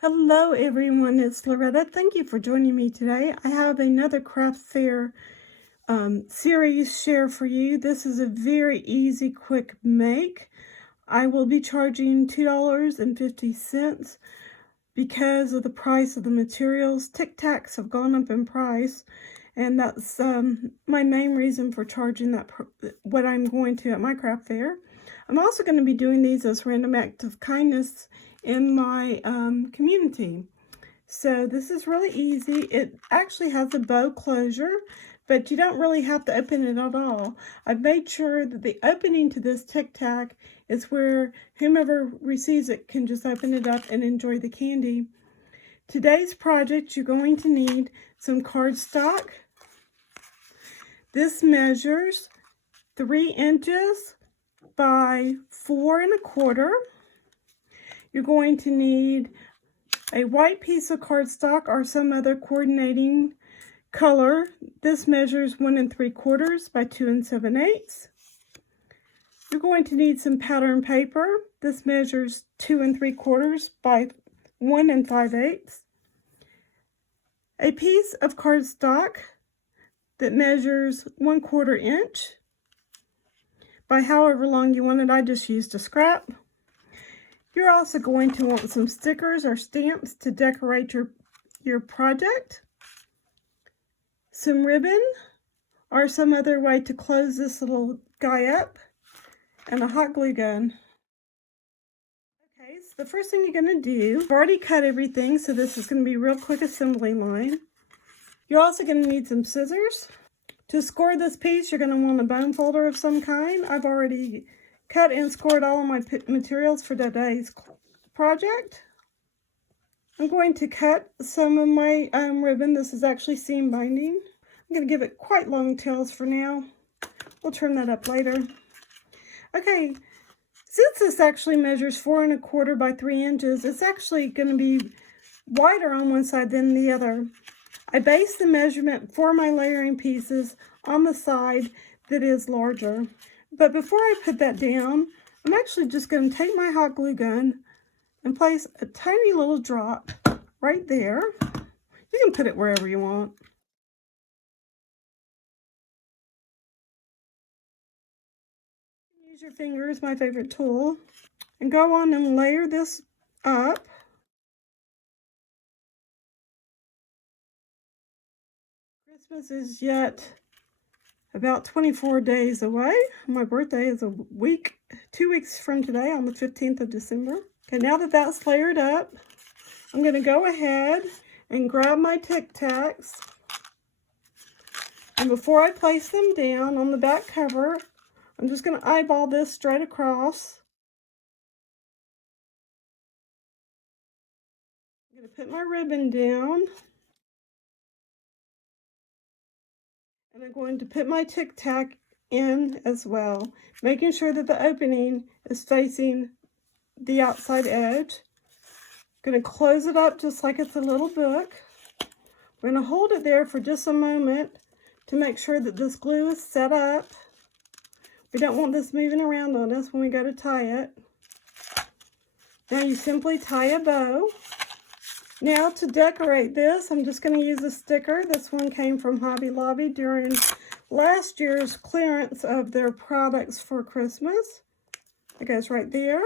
Hello everyone, it's Loretta. Thank you for joining me today. I have another craft fair series share for you. This is a very easy, quick make. I will be charging $2.50 because of the price of the materials. Tic Tacs have gone up in price, and that's my main reason for charging that what I'm going to at my craft fair. I'm also going to be doing these as random acts of kindness in my community. So this is really easy. It actually has a bow closure, but you don't really have to open it at all. I've made sure that the opening to this Tic Tac is where whomever receives it can just open it up and enjoy the candy. Today's project, you're going to need some cardstock. This measures 3 inches by 4 1/4. You're going to need a white piece of cardstock or some other coordinating color. This measures 1 3/4 by 2 7/8. You're going to need some pattern paper. This measures 2 3/4 by 1 5/8. A piece of cardstock that measures 1/4 inch by however long you want it. I just used a scrap. You're also going to want some stickers or stamps to decorate your project, some ribbon or some other way to close this little guy up, and a hot glue gun. Okay, so the first thing you're going to do, I've already cut everything, so this is going to be a real quick assembly line. You're also going to need some scissors. To score this piece, you're going to want a bone folder of some kind. I've already cut and scored all of my materials for today's project. I'm going to cut some of my ribbon. This is actually seam binding. I'm going to give it quite long tails for now. We'll turn that up later. Okay, since this actually measures 4 1/4 by 3 inches, it's actually going to be wider on one side than the other. I base the measurement for my layering pieces on the side that is larger. But before I put that down, I'm actually just going to take my hot glue gun and place a tiny little drop right there. You can put it wherever you want. Use your fingers, my favorite tool, and go on and layer this up. Christmas is yet about 24 days away. My birthday is 2 weeks from today, on the 15th of December. Okay, now that that's layered up, I'm going to go ahead and grab my Tic Tacs. And before I place them down on the back cover, I'm just going to eyeball this straight across. I'm going to put my ribbon down. And I'm going to put my Tic Tac in as well, making sure that the opening is facing the outside edge. I'm going to close it up just like it's a little book. We're going to hold it there for just a moment to make sure that this glue is set up. We don't want this moving around on us when we go to tie it. Now you simply tie a bow. Now to decorate this, I'm just going to use a sticker. This one came from Hobby Lobby during last year's clearance of their products for Christmas. It goes right there.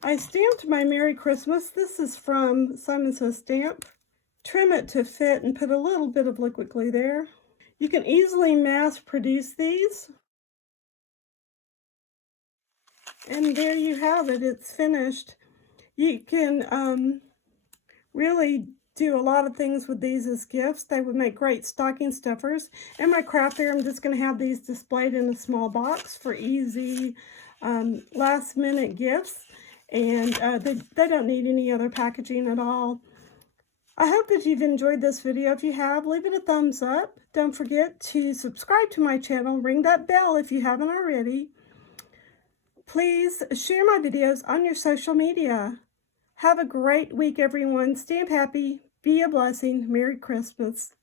I stamped my Merry Christmas. This is from Simon Says Stamp. Trim it to fit and put a little bit of liquid glue there. You can easily mass produce these. And there you have it. It's finished. You can really do a lot of things with these as gifts. They would make great stocking stuffers. In my craft fair, I'm just going to have these displayed in a small box for easy last minute gifts. And they don't need any other packaging at all. I hope that you've enjoyed this video. If you have, leave it a thumbs up. Don't forget to subscribe to my channel. Ring that bell if you haven't already. Please share my videos on your social media. Have a great week, everyone. Stamp happy. Be a blessing. Merry Christmas.